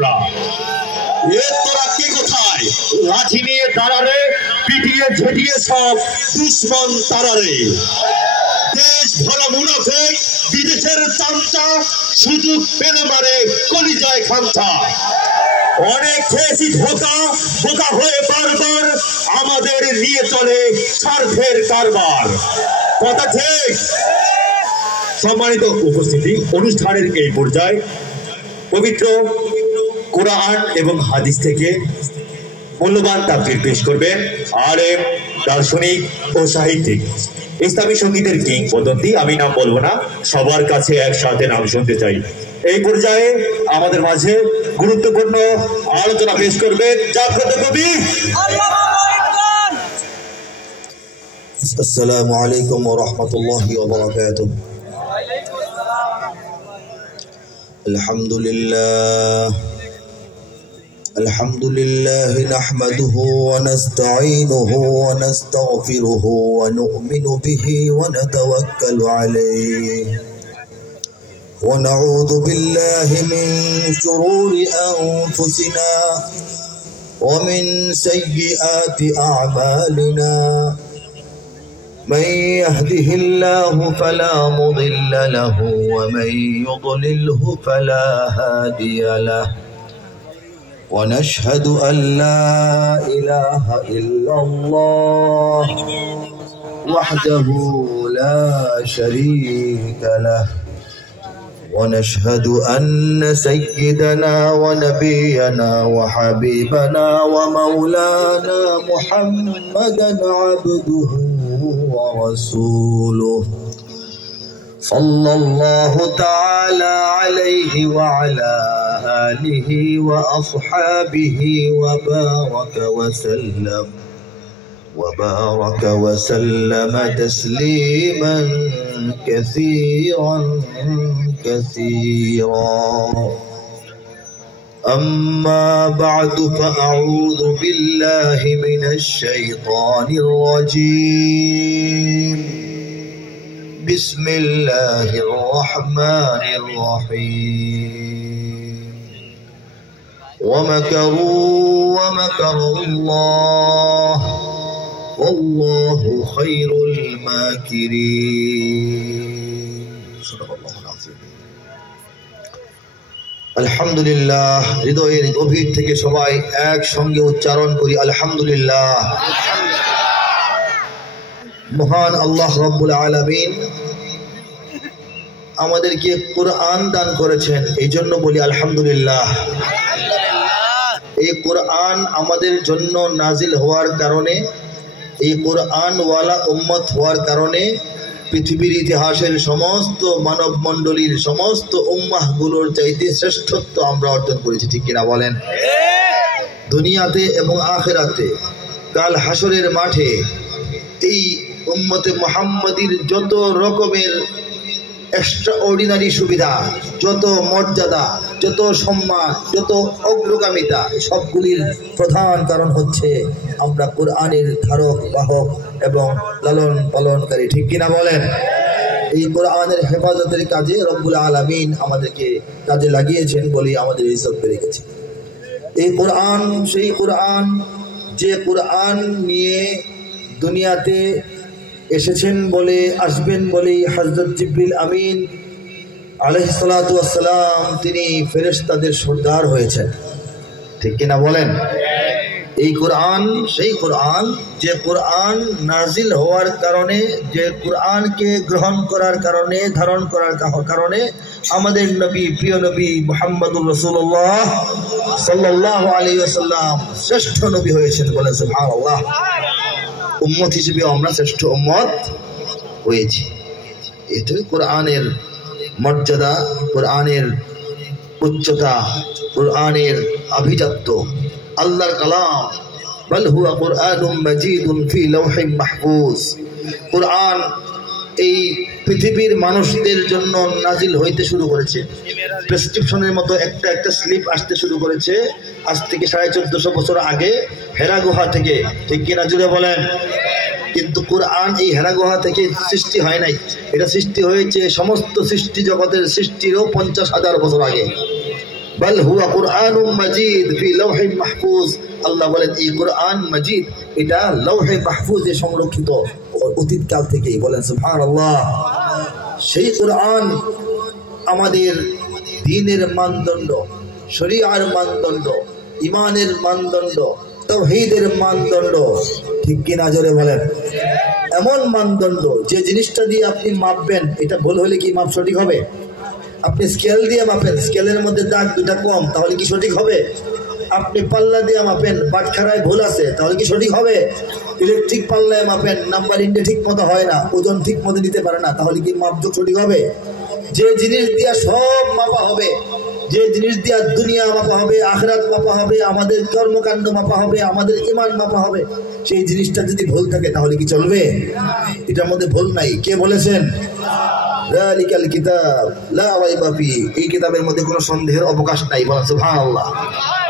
আমরা। এ তোরা কি কোথায়? লাঠি নিয়ে দাঁড়ারে, পিটিয়ে ঝেটিয়ে সব দুশ্মন তারারে। দেশ ভরা মুনাফিক, বিদেশের চামচা, সুযোগ পেলে মারে কলিজায় খামচা। অনেক খেয়েছি ধোকা, বোকা হয়ে বারবার আমাদের নিয়ে চলে স্বার্থের কারবার। কথা ঠিক? সম্মানিত উপস্থিতি, অনুষ্ঠানের এই পর্যায়ে পবিত্র কোরআন এবং হাদিস থেকে মূল্যবান তাফসীর পেশ করবেন আলেম, দার্শনিক ও সাহিত্যিক, ইসলামী সঙ্গীতের কিংবদন্তি, আমি নাম বলবো না, সবার কাছে একসাথে নাম শুনতে চাই। এই পর্যায়ে আমাদের মাঝে গুরুত্বপূর্ণ আলোচনা পেশ করবেন জাগ্রত কবি। আসসালামু আলাইকুম ওয়া রাহমাতুল্লাহি ওয়া বারাকাতুহু। আলহামদুলিল্লাহ নাহমাদুহু ওয়া নাস্তাঈনুহু ওয়া নাস্তাগফিরুহু ওয়া নু'মিনু বিহি ওয়া নাতাওয়াক্কালু আলাইহি ওয়া নাউযু বিল্লাহি মিন শুরুরি আনফুসিনা ওয়া মিন সাইয়্যাতি আ'মালিনা। من يهده الله فلا مضل له ومن يضلله فلا هادي له ونشهد أن لا إله إلا الله وحده لا شريك له ونشهد أن سيدنا ونبينا وحبيبنا ومولانا محمدا عبده ورسوله صلى الله تعالى عليه وعلى آله وأصحابه وبارك وسلم تسليما كثيرا أما بعد فأعوذ بالله من الشيطان الرجيم. بسم الله الرحمن الرحيم. ومكر الله والله خير الماكرين. صدق الله العظيم. আলহামদুলিল্লাহ। হৃদয়ের গভীর থেকে সবাই একসঙ্গে উচ্চারণ করি আলহামদুলিল্লাহ। মহান আল্লাহ রাব্বুল আলামিন আমাদেরকে কোরআন দান করেছেন, এই জন্য বলি আলহামদুলিল্লাহ। এই কোরআন আমাদের জন্য নাজিল হওয়ার কারণে, এই কোরআন ওয়ালা উম্মত হওয়ার কারণে পৃথিবীর ইতিহাসের সমস্ত মানব মণ্ডলীর সমস্ত উম্মাহগুলোর চাইতে শ্রেষ্ঠত্ব আমরা অর্জন করেছি, ঠিক কিনা বলেন? দুনিয়াতে এবং আখিরাতে, কাল হাসরের মাঠে এই উম্মতে মুহাম্মাদির যত রকমের এক্সট্রাঅর্ডিনারি সুবিধা, যত মর্যাদা, যত সম্মান, যত অগ্রগামিতা, সবগুলির প্রধান কারণ হচ্ছে আমরা কোরআনের ধারক বাহক এবং লালন পালনকারী, ঠিক কিনা বলেন? এই কোরআনের হেফাজতের কাজে রব্বুল আলামিন আমাদেরকে কাজে লাগিয়েছেন বলেই আমাদের ইজ্জত বেড়ে গেছে। এই কোরআন সেই কোরআন যে কোরআন নিয়ে দুনিয়াতে এসেছেন বলে, আসবেন বলেই হযরত জিবরিল আমিন আলাইহিস সালাতু ওয়াস সালাম তিনি ফেরেশতাদের সর্দার হয়েছেন, ঠিক কিনা বলেন? এই কোরআন সেই কোরআন যে কোরআন নাজিল হওয়ার কারণে, যে কোরআনকে গ্রহণ করার কারণে, ধারণ করার কারণে আমাদের নবী, প্রিয় নবী মুহাম্মদুর রাসূলুল্লাহ সাল্লাল্লাহু আলাইহি ওয়াসাল্লাম শ্রেষ্ঠ নবী হয়েছেন, বলেন সুবহানাল্লাহ। উম্মত হিসেবে আমরা শ্রেষ্ঠ উম্মত হয়েছি। এটাই কোরআনের মর্যাদা, কোরআনের উচ্চতা, কোরআনের আভিজাত্য। আল্লাহর কালাম, বাল হুয়া কুরআনুম মাজিদুন ফি লাওহিম মাহফুজ। কোরআন এই পৃথিবীর মানুষদের জন্য নাজিল হইতে শুরু করেছে, প্রেসক্রিপশনের মতো একটা একটা স্লিপ আসতে শুরু করেছে আজ থেকে 1450 বছর আগে হেরা গুহা থেকে, ঠিক কিনা জুড়ে বলেন? কিন্তু কোরআন এই হেরা গুহা থেকে সৃষ্টি হয় নাই, এটা সৃষ্টি হয়েছে সমস্ত সৃষ্টি জগতের সৃষ্টিরও 50,000 বছর আগে। বাল হুয়া কুরআনুম মাজিদ ফি লাওহিন মাহফুজ। আল্লাহ বলেন এই কুরআন মাজিদ এটা লাওহে মাহফুজে সংরক্ষিত অতীতকাল থেকেই। বলেন সুবহানাল্লাহ। সেই কুরআন আমাদের দ্বীনের মানদণ্ড, শরীয়তের মানদণ্ড, ঈমানের মানদণ্ড, তাওহীদের মানদণ্ড, ঠিক কি না জোরে বলেন? এমন মানদণ্ড যে জিনিসটা দিয়ে আপনি মাপবেন, এটা ভুল হলে কি মাপ সঠিক হবে? আপনি স্কেল দিয়ে মাপেন, স্কেলের মধ্যে দাগ দুটা কম, তাহলে কি সঠিক হবে? আপনি পাল্লা দিয়ে মাপেন, বাটখারায় ভুল আছে, তাহলে কি সঠিক হবে? ইলেকট্রিক পাল্লায় মাপেন, নাম্বার ইন্ডে ঠিক মতো হয় না, ওজন ঠিক মতো দিতে পারে না, তাহলে কি মাপযোগ সঠিক হবে? যে জিনিস দিয়া সব মাপা হবে, যে জিনিস দিয়া দুনিয়া মাপা হবে, আখিরাত মাপা হবে, আমাদের কর্মকাণ্ড মাপা হবে, আমাদের ঈমান মাপা হবে, সেই জিনিসটা যদি ভুল থাকে তাহলে কি চলবে? এটার মধ্যে ভুল নাই। কে বলেছেন? যালিকাল কিতাব লা রাইবা ফি, এই কিতাবের মধ্যে কোনো সন্দেহের অবকাশ নাই। বলেন সুবহানাল্লাহ।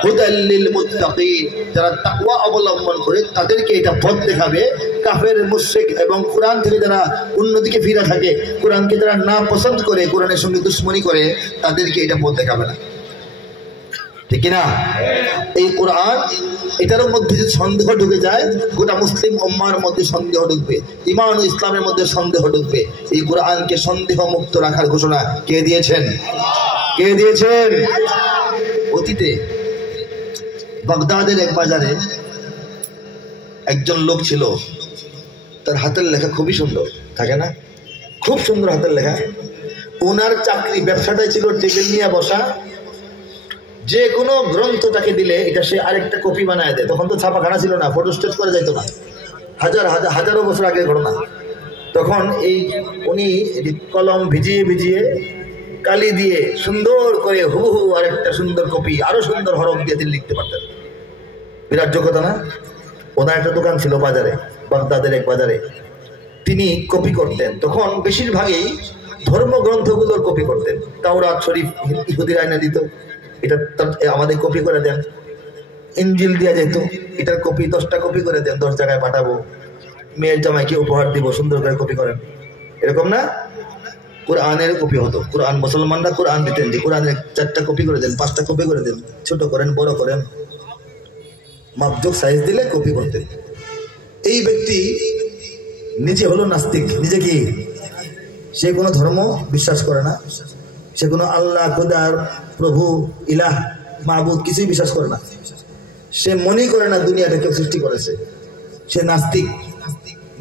হুদাল লিল মুত্তাকিন, যারা তাকওয়া অবলম্বন করে তাদেরকে এটা পথ দেখাবে। কাফের, মুশরিক এবং কোরআন থেকে যারা অন্যদিকে ফিরে থাকে, কোরআনকে যারা না পছন্দ করে, কোরআনের সঙ্গে দুশমনি করে, তাদেরকে এটা পথ দেখাবে না। ঠিক না? এই কোরআন, এটার মধ্যে যদি সন্দেহ ঢুকে যায়, গোটা মুসলিম উম্মার মধ্যে সন্দেহ ঢুকবে, ঈমান ও ইসলামের মধ্যে সন্দেহ ঢুকবে। এই কোরআনকে সন্দেহ মুক্ত রাখার ঘোষণা কে দিয়েছেন? কে দিয়েছেন? অতীতে বাগদাদের এক বাজারে একজন লোক ছিল, তার হাতের লেখা খুবই সুন্দর, থাকে না? খুব সুন্দর হাতের লেখা। ওনার চাকরি, ব্যবসাটাই ছিল টেবিল নিয়ে বসা, যে কোনো গ্রন্থটাকে দিলে এটা সে আরেকটা কপি বানায় দেয়। তখন তো ছাপাখানা ছিল না, ফটোস্টেট করে যাইতো না, হাজারো বছর আগের ঘটনা। তখন এই উনি কলম ভিজিয়ে ভিজিয়ে কালি দিয়ে সুন্দর করে হুবহু আরেকটা সুন্দর কপি, আরো সুন্দর হরফ দিয়ে তিনি লিখতে পারতেন। বিরাট যোগ্যতা না? ওনার একটা দোকান ছিল বাজারে, বাগদাদের এক বাজারে। তিনি কপি করতেন। তখন বেশিরভাগই ধর্মগ্রন্থগুলোর কপি করতেন। তাওরাত শরীফ ইহুদিরা এনে দিত, এটা আমাদের কপি করে দেন। ইনজিল দেওয়া যেত, এটার কপি 10টা কপি করে দেন, 10 জায়গায় পাঠাবো, মেয়ের জামাইকে উপহার দিব, সুন্দর করে কপি করেন, এরকম না? কোরআনের কপি হতো। কোরআন মুসলমানরা কোরআন দিতেন, যে কোরআনের 4টা কপি করে দেন, 5টা কপি করে দেন, ছোট করেন, বড় করেন, মাপযোগ সাইজ দিলে কপি করতেন। এই ব্যক্তি নিজে হলো নাস্তিক। নিজে কি? সে কোনো ধর্ম বিশ্বাস করে না, সে কোনো আল্লাহ, খোদার, প্রভু, ইলাহ, মাহবুদ কিছুই বিশ্বাস করে না। সে মনেই করে না দুনিয়াটা কেউ সৃষ্টি করেছে। সে নাস্তিক।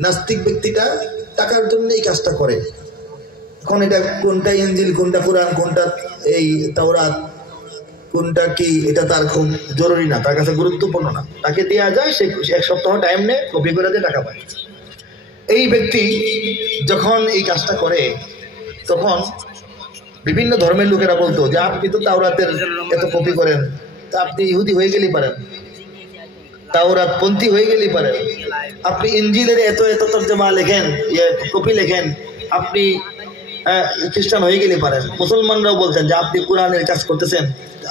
নাস্তিক ব্যক্তিটা টাকার জন্য এই কাজটা করে। এখন এটা কোনটা ইনজিল, কোনটা কোরআন, কোনটা এই তাওরাত, কোনটা কি, এটা তার খুব জরুরি না, তার কাছে গুরুত্বপূর্ণ না। তাকে দেওয়া যায়, সে 1 সপ্তাহ টাইম নেয়, কপি করে দিয়ে টাকা পায়। এই ব্যক্তি যখন এই কাজটা করে, তখন বিভিন্ন ধর্মের লোকেরা বলতো যে আপনি তো তাওরাতের এত কপি করেন, তা আপনি ইহুদি হয়ে গেলেই পারেন, তাওরাত পন্থী হয়ে গেলেই পারেন, আপনি ইনজিলের এত এত তর্জমা লেখেন, কপি লেখেন, আপনি খ্রিস্টান হয়ে গেলেই পারেন। মুসলমানরাও বলছেন যে আপনি কোরআনের কাজ করতেছেন,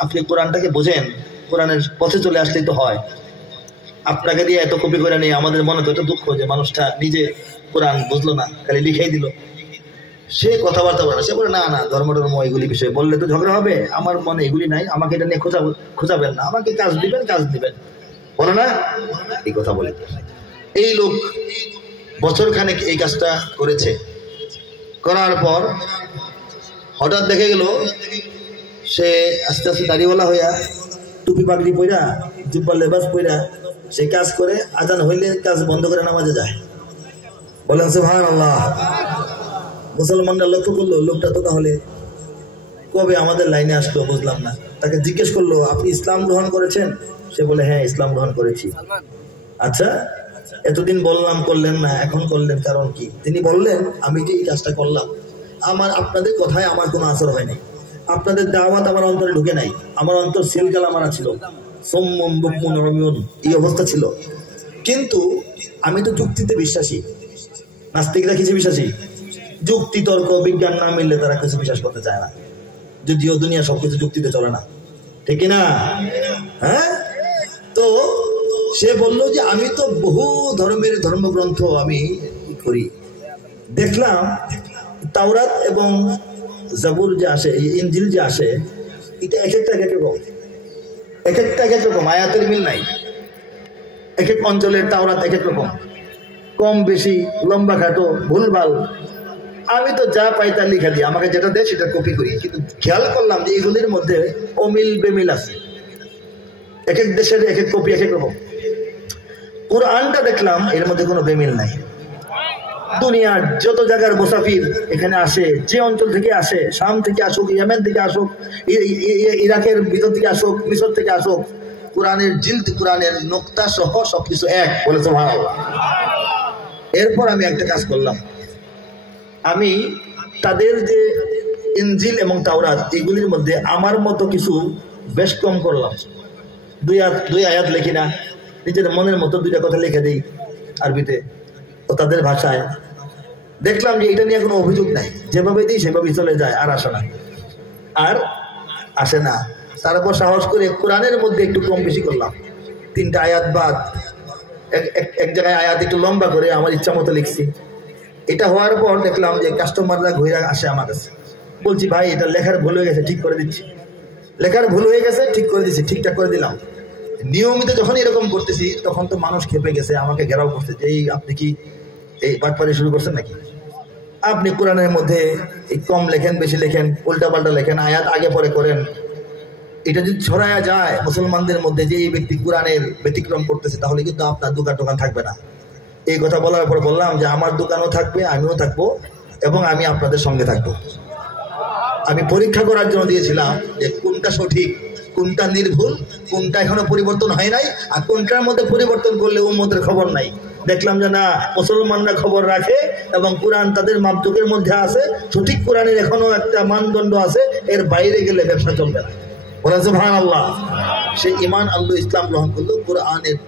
আপনি কোরআনটাকে বোঝেন, কোরআনের পথে চলে আসলেই তো হয়। আপনাকে দিয়ে এত কপি করে নেই, আমাদের মনে তো এত দুঃখ যে মানুষটা নিজে কোরআন বুঝলো না, খালি লিখেই দিল। সে কথাবার্তা বলে, সে বলে না না, ধর্ম এগুলি বিষয়ে বললে তো ঝগড়া হবে, আমার মনে এগুলি নাই, আমাকে এটা নিয়ে খোঁজাবেন না, আমাকে কাজ দিবেন, বলে না, এই কথা বলে। এই লোক বছর খানেক এই কাজটা করেছে। করার পর হঠাৎ দেখে গেল সে আস্তে আস্তে দাড়িওয়ালা হইয়া, টুপি পাগড়ি পইরা, জুব্বা লেবাস পইরা সে কাজ করে, আজান হইলে কাজ বন্ধ করে নামাজে যায়। বলেন সুবহানাল্লাহ। মুসলমানরা লক্ষ্য করলো লোকটা তো তাহলে কবে আমাদের লাইনে আসলো বুঝলাম না। তাকে জিজ্ঞেস করলো, আপনি ইসলাম গ্রহণ করেছেন? সে বলে হ্যাঁ, ইসলাম গ্রহণ করেছি। আচ্ছা, এতদিন বললাম করলেন না, এখন করলেন কারণ কি? তিনি বললেন, আমি যে এই কাজটা করলাম, আপনাদের কথায় আমার কোনো আসর হয়নি, আপনাদের দাওয়াত আমার অন্তরে ঢুকে নাই, আমার অন্তর সিলগালা মারা ছিল, সম্মম বুকমুন রমিউন, এই অবস্থা ছিল। কিন্তু আমি তো যুক্তিতে বিশ্বাসী। নাস্তিকরা কিছু বিশ্বাসী, যুক্তি তর্ক বিজ্ঞান না মিললে তারা কিছু বিশ্বাস করতে চায় না, যদিও দুনিয়া সবকিছু যুক্তিতে চলে না, ঠিক না? হ্যাঁ, তো সে বলল যে আমি তো বহু ধর্মের ধর্মগ্রন্থ আমি করি, দেখলাম তাওরাত এবং জাবুর যে আসে, ইনজিল যে আসে, এটা এক একটা এক এক রকম, এক একটা এক এক রকম, আয়াতের মিল নাই। এক এক অঞ্চলের তাওরাত এক এক রকম, কম বেশি, লম্বা খাটো, ভুলভাল। আমি তো যা পাই তা লিখা দিই, আমাকে যেটা দেয় সেটা কপি করি, কিন্তু খেয়াল করলাম যে এগুলির মধ্যে অমিল বেমিল আছে। এক এক দেশের এক এক কপি এক এক রকম। কোরআনটা দেখলাম এর মধ্যে কোনো বেমিল নাই। দুনিয়ার যত জায়গার মুসাফির এখানে আসে, যে অঞ্চল থেকে আসে, শাম থেকে আসুক, ইয়েমেন থেকে আসুক, ইরাকের ভিতর থেকে আসুক, মিশর থেকে আসুক, কোরআনের জিলদ, কোরআনের নোক্তা সহ সবকিছু এক বলে সুবহানাল্লাহ। এরপর আমি একটা কাজ করলাম, আমি তাদের যে ইনজিল এবং তাওরাত এগুলির মধ্যে আমার মতো কিছু বেশ কম করলাম। দুই আয়াত লিখি না, নিজের মনের মতো দুইটা কথা লিখে দিই আরবিতে ও তাদের ভাষায়। দেখলাম যে এটা নিয়ে কোনো অভিযোগ নাই, যেভাবে দিই সেভাবেই চলে যায়, আর আসে না। তারপর সাহস করে কোরআনের মধ্যে একটু কম বেশি করলাম, 3টা আয়াত বাদ এক জায়গায় আয়াত একটু লম্বা করে আমার ইচ্ছা মতো লিখছি। এটা হওয়ার পর দেখলাম যে কাস্টমাররা ঘুরে আসে আমার কাছে, বলছি ভাই এটা লেখার ভুল হয়ে গেছে, ঠিক করে দিচ্ছি। লেখার ভুল হয়ে গেছে, ঠিক করে দিচ্ছি, ঠিকঠাক করে দিলাম। নিয়মিত যখন এরকম করতেছি তখন তো মানুষ খেপে গেছে, আমাকে ঘেরাও করছে যে এই আপনি কি এই বাটপারি শুরু করছেন নাকি? আপনি কোরআনের মধ্যে এই কম লেখেন, বেশি লেখেন, উল্টাপাল্টা লেখেন, আয়াত আগে পরে করেন। এটা যদি ছড়ায়া যায় মুসলমানদের মধ্যে যে এই ব্যক্তি কোরআনের ব্যতিক্রম করতেছে, তাহলে কিন্তু আপনার দোকান থাকবে না। এই কথা বলার পর বললাম যে আমার দোকানও থাকবে, আমিও থাকবো, এবং আমি আপনাদের সঙ্গে থাকবো। আমি পরীক্ষা করার জন্য দিয়েছিলাম যে কোনটা সঠিক, কোনটা নির্ভুল, কোনটা এখনো পরিবর্তন হয় নাই, আর কোনটার মধ্যে পরিবর্তন করলে উম্মতের খবর নাই। দেখলাম যে না, মুসলমানরা খবর রাখে এবং কোরআন তাদের মাপজোকের মধ্যে আছে, সঠিক কোরআনের এখনো একটা মানদণ্ড আছে, এর বাইরে গেলে ব্যবসা চলবে না। বলেন সুবহানাল্লাহ। সে ঈমান আনলো, ইসলাম গ্রহণ করলো, কোরআনের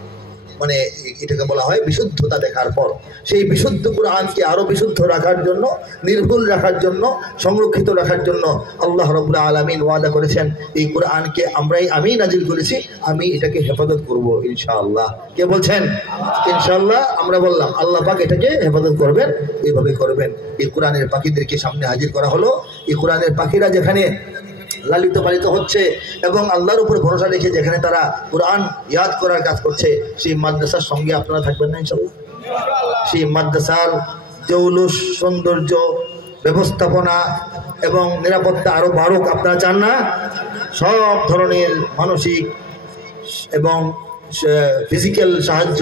মানে এটাকে বলা হয় বিশুদ্ধতা দেখার পর। সেই বিশুদ্ধ কোরআনকে আরো বিশুদ্ধ রাখার জন্য, নির্ভুল রাখার জন্য, সংরক্ষিত রাখার জন্য আল্লাহ রাব্বুল আলামিন ওয়াদা করেছেন, এই কোরআনকে আমি নাজিল করেছি, আমি এটাকে হেফাজত করব ইনশাআল্লাহ। কে বলছেন? ইনশাআল্লাহ। আমরা বললাম আল্লাহ পাক এটাকে হেফাজত করবেন, এইভাবে করবেন। এই কোরআনের পাখিদেরকে সামনে হাজির করা হলো। এই কোরআনের পাখিরা যেখানে লালিত পালিত হচ্ছে এবং আল্লাহর উপর ভরসা রেখে যেখানে তারা কোরআন ইয়াদ করার কাজ করছে, সেই মাদ্রাসার সঙ্গে আপনারা থাকবেন না ইনশাআল্লাহ? সেই মাদ্রাসার জৌলুস, সৌন্দর্য, ব্যবস্থাপনা এবং নিরাপত্তা আরো বাড়ুক আপনারা চান না? সব ধরনের মানসিক এবং ফিজিক্যাল সাহায্য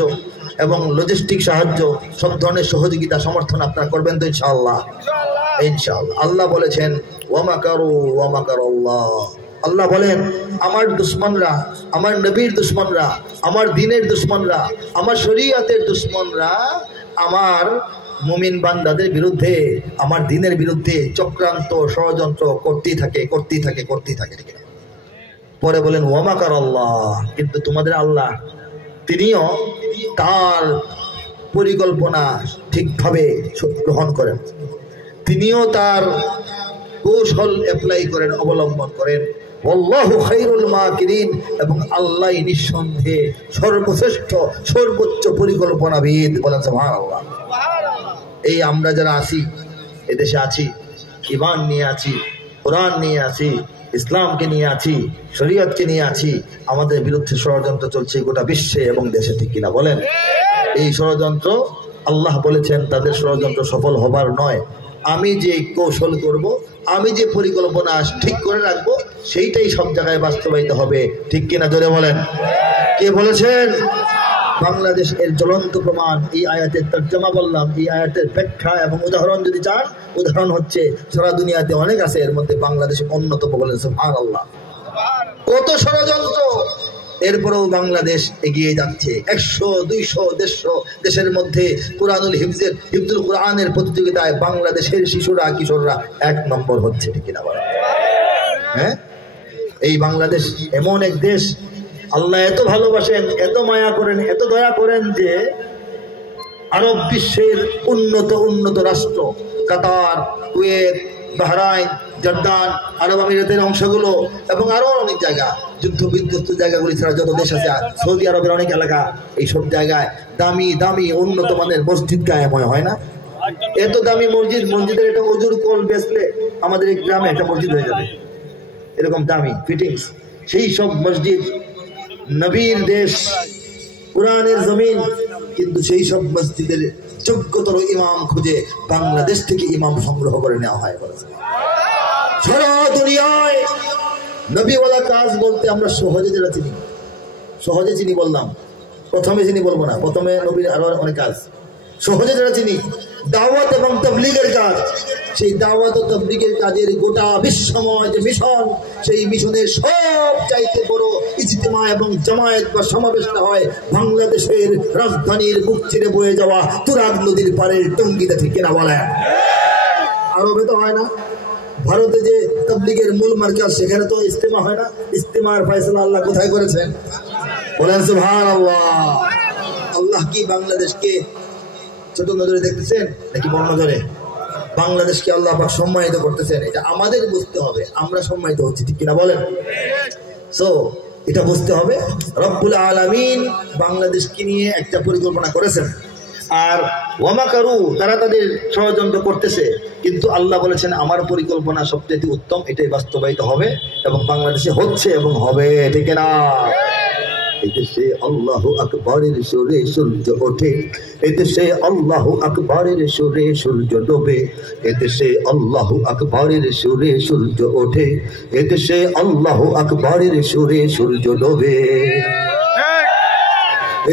এবং লজিস্টিক সাহায্য, সব ধরনের সহযোগিতা সমর্থন আপনারা করবেন তো ইনশাআল্লাহ? ইনশাআল্লাহ। আল্লাহ বলেছেন ওয়ামাকারু ওয়ামাকারাল্লাহ। আল্লাহ বলেন আমার দুশমনরা, আমার নবীর দুশমনরা, আমার দ্বীনের দুশমনরা, আমার শরীয়তের দুশমনরা আমার মুমিন বান্দাদের বিরুদ্ধে, আমার দ্বীনের বিরুদ্ধে চক্রান্ত, ষড়যন্ত্র করতেই থাকে। পরে বলেন ওয়ামাকারাল্লাহ, কিন্তু তোমাদের আল্লাহ তিনিও তার পরিকল্পনা ঠিকভাবে গ্রহণ করেন, তিনিও তার কৌশল অ্যাপ্লাই করেন, অবলম্বন করেন। আল্লাহু খায়রুল মাকিরিন, এবং আল্লাহ নিঃসন্দেহে সর্বশ্রেষ্ঠ, সর্বোচ্চ পরিকল্পনাবিদ। বলেন সুবহানাল্লাহ। এই আমরা যারা আছি, এদেশে আছি, ঈমান নিয়ে আছি, কোরআন নিয়ে আছি, ইসলামকে নিয়ে আছি, শরীয়তকে নিয়ে আছি, আমাদের বিরুদ্ধে ষড়যন্ত্র চলছে গোটা বিশ্বে এবং দেশে, ঠিক কিনা বলেন? এই ষড়যন্ত্র আল্লাহ বলেছেন তাদের ষড়যন্ত্র সফল হবার নয়, আমি যে কৌশল করব, আমি যে পরিকল্পনা ঠিক করে রাখবো, সেইটাই সব জায়গায় বাস্তবায়িত হবে, ঠিক কিনা জোরে বলেন? কে বলেছেন? বাংলাদেশ এর জ্বলন্ত প্রমাণ। এই আয়াতের তর্জমা বললাম, এই আয়াতের ব্যাখ্যা এবং উদাহরণ যদি চান, উদাহরণ হচ্ছে সারা দুনিয়াতে অনেক আছে, এর মধ্যে বাংলাদেশ অন্যতম। বলেন সুবহানাল্লাহ। কত ষড়যন্ত্র, এরপরেও বাংলাদেশ এগিয়ে যাচ্ছে। 100, 200, 150 দেশের মধ্যে কোরআনুল হিফজুল কোরআনের প্রতিযোগিতায় বাংলাদেশের শিশুরা, কিশোররা 1 নম্বর হচ্ছে, ঠিক কিনা বলেন? হ্যাঁ, এই বাংলাদেশ এমন এক দেশ, আল্লাহ এত ভালোবাসেন, এত মায়া করেন, এত দয়া করেন যে আরব বিশ্বের উন্নত রাষ্ট্র কাতার, কুয়েত, বাহরাইন, জর্দান, আরব আমিরাতের অংশগুলো এবং আরো অনেক জায়গা, যুদ্ধ বিধ্বস্ত জায়গাগুলি ছাড়া যত দেশ আছে, সৌদি আরবের অনেক এলাকা, এই সব জায়গায় দামি উন্নত মানের মসজিদ কায়েম হয় না? এত দামি মসজিদের একটা অজুর কল বেচলে আমাদের এই গ্রামে একটা মসজিদ হয়ে যাবে। এরকম দামি ফিটিংস, সেই সব মসজিদ নবীর দেশ, কোরআনের জমিন, কিন্তু সেই সব মসজিদের যোগ্যতর ইমাম খুঁজে বাংলাদেশ থেকে ইমাম সংগ্রহ করে নেওয়া হয়। সারা দুনিয়ায় নবীওয়ালা কাজ বলতে আমরা সহজে যেটা চিনি, সহজে চিনি বললাম, প্রথমে চিনি বলবো না, প্রথমে নবীর আরো অনেক কাজ সহজে যেটা চিনি, দাওয়াত এবং তাবলীগের কাজ। সেই দাওয়াত ও তাবলীগের কাজের গোটা বিশ্বময় যে মিশন, সেই মিশনের সব চাইতে বড় ইজতিমা এবং জামায়াত বা সমাবেশটা হয় বাংলাদেশের রাজধানীর বুক চিরে বয়ে যাওয়া তুরাগ নদীর পাড়ের টঙ্গিতে, ঠিক কিনা বলেন? আরবে তো হয় না, ভারতে যে তাবলীগের মূল মার্কাজ সেখানে তো ইজতিমা হয় না। ইজতিমার ফয়সালা আল্লাহ কোথায় করেছেন? বলেন সুবহানাল্লাহ। আল্লাহ কি বাংলাদেশকে ছোট নজরে দেখতেছেন নাকি বড় নজরে? বাংলাদেশকে আল্লাহ পাক সম্মানিত করতেছেন, এটা আমাদের বুঝতে হবে। আমরা সম্মানিত হচ্ছি, ঠিক কিনা বলেন? সো এটা বুঝতে হবে রব্বুল আলামিন বাংলাদেশকে নিয়ে একটা পরিকল্পনা করেছেন, আর ওয়ামাকারু, তারা তাদের ষড়যন্ত্র করতেছে, কিন্তু আল্লাহ বলেছেন আমার পরিকল্পনা সবচেয়ে উত্তম, এটাই বাস্তবায়িত হবে এবং বাংলাদেশে হচ্ছে এবং হবে, ঠিক না? এদেশে আল্লাহু আকবারের সুরে সূর্য ওঠে, এদেশে আল্লাহু আকবারের সুরে সূর্য ডোবে, এদেশে আল্লাহু আকবারের সুরে সূর্য ওঠে, এদেশে আল্লাহু আকবারের সুরে সূর্য ডোবে।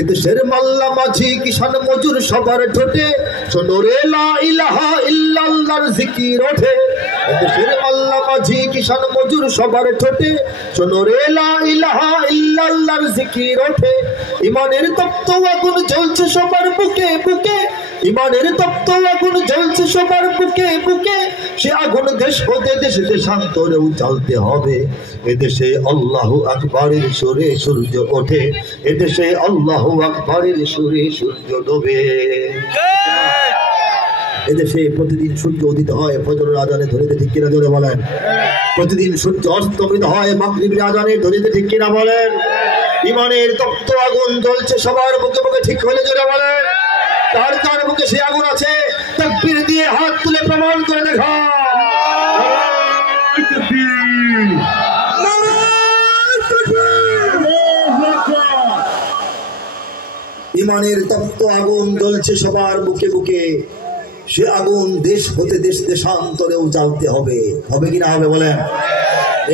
এদেশের মাল্লা মাঝি কিষান মজুর সবার ঠোঁটে শোনো রে লা ইলাহা ইল্লাল্লাহর জিকির ওঠে। এদেশের মাল্লা মাঝি কিষান মজুর সবার ঠোঁটে শোনো রে লা ইলাহা ইল্লাল্লাহর জিকির ওঠে। ইমানের তপ্ত আগুন জ্বলছে সবার বুকে বুকে, ইমানের তপ্ত আগুন জ্বলছে সবার বুকে বুকে, সে আগুন দেশ হতে দেশে দেশান্তরেও জ্বালতে হবে। এদেশে আল্লাহু আকবারের সুরে সূর্য ওঠে, এদেশে আল্লাহু আকবারের সুরে সূর্য ডোবে। এদেশে প্রতিদিন সূর্য উদিত হয় ফজরের আজানে ধরিতে, ঠিক কিনা জোরে বলেন? প্রতিদিন সূর্য অস্তমিত হয় মাগরিবের আজানে ধরিতে, ঠিক কিনা বলেন? ইমানের তপ্ত আগুন জ্বলছে সবার বুকে বুকে, ঠিক হলে জোরে বলেন? তার কার বুকে সে আগুন আছে? তাকবীর দিয়ে হাত তুলে প্রমাণ করে দেখা। ইমানের তপ্ত আগুন জ্বলছে সবার বুকে বুকে, সে আগুন দেশ হতে দেশ দেশান্তরেও জ্বালতে হবে। হবে কিনা হবে বলেন?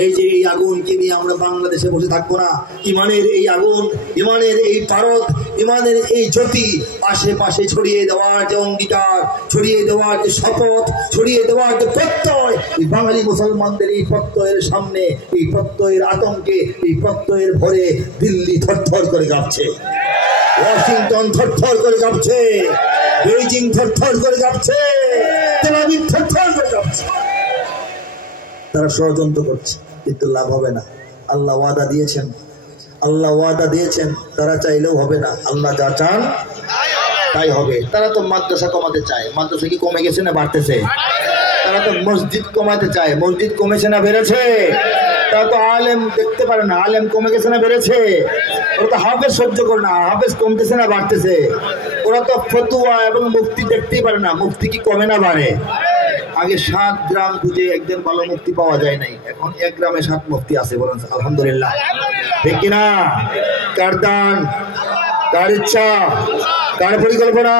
এই যে এই আগুনকে নিয়ে আমরা বাংলাদেশে বসে থাকবো না। ইমানের এই আগুন, ইমানের এই পারদ, ইমানের এই জ্যোতি আশেপাশে ছড়িয়ে দেওয়ার যে অঙ্গীকার, ছড়িয়ে দেওয়ার যে শপথ, ছড়িয়ে দেওয়ার যে প্রত্যয়, এই বাঙালি মুসলমানদের এই প্রত্যয়ের সামনে, এই প্রত্যয়ের আতঙ্কে, এই প্রত্যয়ের ভরে দিল্লি থরথর করে কাঁপছে, ওয়াশিংটন থরথর করে কাঁপছে, বেইজিং থরথর করে কাঁপছে, তেল আবিব থরথর করে কাঁপছে। তারা ষড়যন্ত্র করছে, কিন্তু লাভ হবে না। আল্লাহ ওয়াদা দিয়েছেন, আল্লাহ ওয়াদা দিয়েছেন, তারা চাইলেও হবে না। আল্লাহ যা চান তাই হবে। তারা তো মাদ্রাসা কমাতে চায়, মাদ্রাসা কি কমে গেছে না বাড়তেছে? তারা তো মসজিদ কমাতে চায়, মসজিদ কমেছে না বেড়েছে? তারা তো আলেম দেখতে পারে না, আলেম কমে গেছে না বেড়েছে? ওরা তো হাফেজ সহ্য করে না, হাফেজ কমতেছে না বাড়তেছে? ওরা তো ফতুয়া এবং মুফতি দেখতেই পারে না, মুফতি কি কমে না বাড়ে? আগে 7 গ্রাম খুঁজে একজন ভালো মুফতি পাওয়া যায় নাই, এখন 1 গ্রামে 7 মুফতি আছে। বলেন আলহামদুলিল্লাহ, ঠিক কিনা? কার দান, কার ইচ্ছা, কার পরিকল্পনা?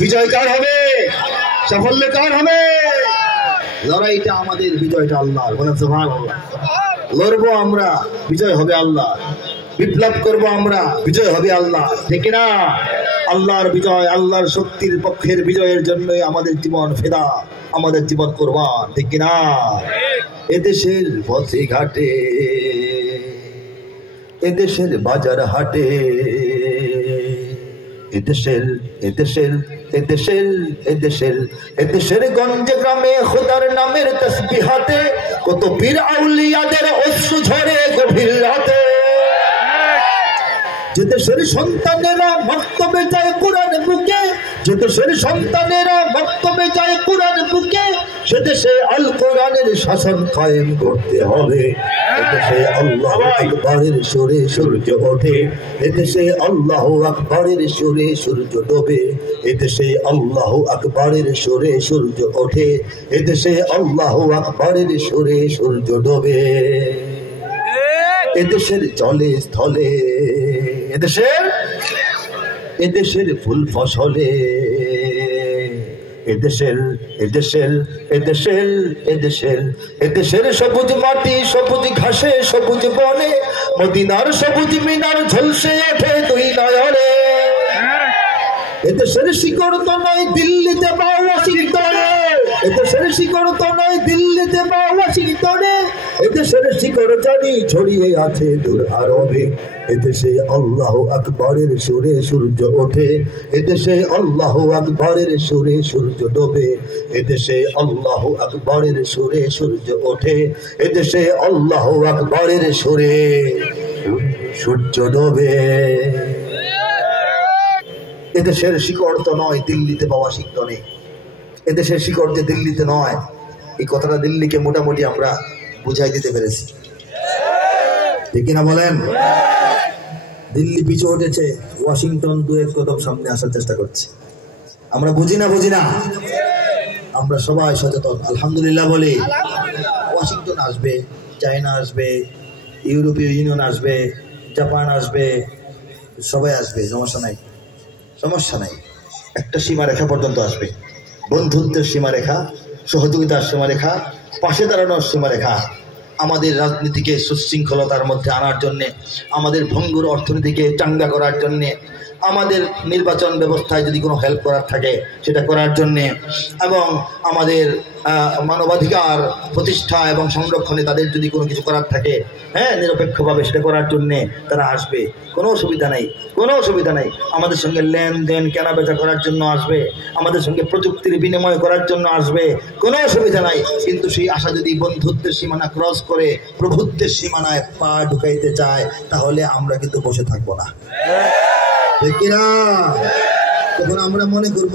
বিজয় কার হবে? সাফল্য কার হবে? লড়াইটা আমাদের, বিজয়টা আল্লাহর। বলেন সুবহানাল্লাহ। লড়বো আমরা, বিজয় হবে আল্লাহ। বিপ্লব করবো আমরা, বিজয় হবে আল্লাহ, ঠিক না? আল্লাহর বিজয়, আল্লাহর শক্তির পক্ষের বিজয়ের জন্যই আমাদের জীবন ফেদা, আমাদের জীবন কোরবান, ঠিক না? এদেশের পথে ঘাটে, এদেশের বাজার হাটে, এদেশের এদেশের এদেশের এদেশের এদেশের গঞ্জে গ্রামে খোদার নামের তাসবিহাতে কত পীর আউলিয়াদের অশ্রু ঝরে গভীর রাতে। যে দেশের সন্তানেরা মক্তবে যায় কোরআন বুকে, যে দেশের সন্তানেরা মক্তবে যায় কোরআন বুকে, সে দেশে আল কোরআনের শাসন কায়েম করতে হবে। এদেশে আল্লাহু আকবারের সুরে সূর্য ওঠে, এদেশে আল্লাহু আকবারের সুরে সূর্য ডোবে, এদেশে আল্লাহু আকবারের সুরে সূর্য ওঠে, এদেশে আল্লাহু আকবারের সুরে সূর্য ডোবে। এদেশের জলে স্থলে, এদেশের ফুল ফসলে, এদেশের সবুজ মাটি, সবুজ ঘাসে, সবুজ বনে, মদিনার সবুজ মিনার ঝলসে ওঠে দুই নয়নে। এদেশের শিকড় তো নয় দিল্লিতে বা ওয়াশিংটনে, এদেশের শিকড় তো নয় দিল্লিতে বা ওয়াশিংটনে, এদেশের শিকড় জানি ছড়িয়ে আছে দূর আরবে। এদেশে আল্লাহু আকবারের সুরে সূর্য ওঠে, এদেশে আল্লাহু আকবারের সুরে সূর্য ডোবে, এদেশে আল্লাহু আকবারের সুরে সূর্য ওঠে, এদেশে আল্লাহু আকবারের সুরে সূর্য ডোবে। এদেশের শিকড় তো নয় দিল্লিতে বা ওয়াশিংটনে, এদেশের শিকড় যে দিল্লিতে নয়, এই কথাটা দিল্লিকে মোটামুটি আমরা বুঝাই দিতে পেরেছি, ঠিক কিনা বলেন? দিল্লি পিছু উঠেছে, ওয়াশিংটন দু এক কদম সামনে আসার চেষ্টা করছে। আমরা বুঝি না, আমরা সবাই সচেতন, আলহামদুলিল্লাহ বলি। ওয়াশিংটন আসবে, চায়না আসবে, ইউরোপীয় ইউনিয়ন আসবে, জাপান আসবে, সবাই আসবে, সমস্যা নাই। একটা সীমারেখা পর্যন্ত আসবে, বন্ধুত্বের সীমারেখা, সহযোগিতার সীমারেখা, পাশে দাঁড়ানোর সীমারেখা। আমাদের রাজনীতিকে সুশৃঙ্খলতার মধ্যে আনার জন্যে, আমাদের ভঙ্গুর অর্থনীতিকে চাঙ্গা করার জন্যে, আমাদের নির্বাচন ব্যবস্থায় যদি কোনো হেল্প করার থাকে সেটা করার জন্যে, এবং আমাদের মানবাধিকার প্রতিষ্ঠা এবং সংরক্ষণে তাদের যদি কোনো কিছু করার থাকে, নিরপেক্ষভাবে সেটা করার জন্যে তারা আসবে। কোনো অসুবিধা নাই। আমাদের সঙ্গে লেনদেন কেনাবেচা করার জন্য আসবে, আমাদের সঙ্গে প্রযুক্তির বিনিময় করার জন্য আসবে, কোনো অসুবিধা নাই। কিন্তু সেই আশা যদি বন্ধুত্বের সীমানা ক্রস করে প্রভুত্বের সীমানায় পা ঢুকাইতে চায়, তাহলে আমরা কিন্তু বসে থাকবো না, ঠিক কিনা? তখন আমরা মনে করব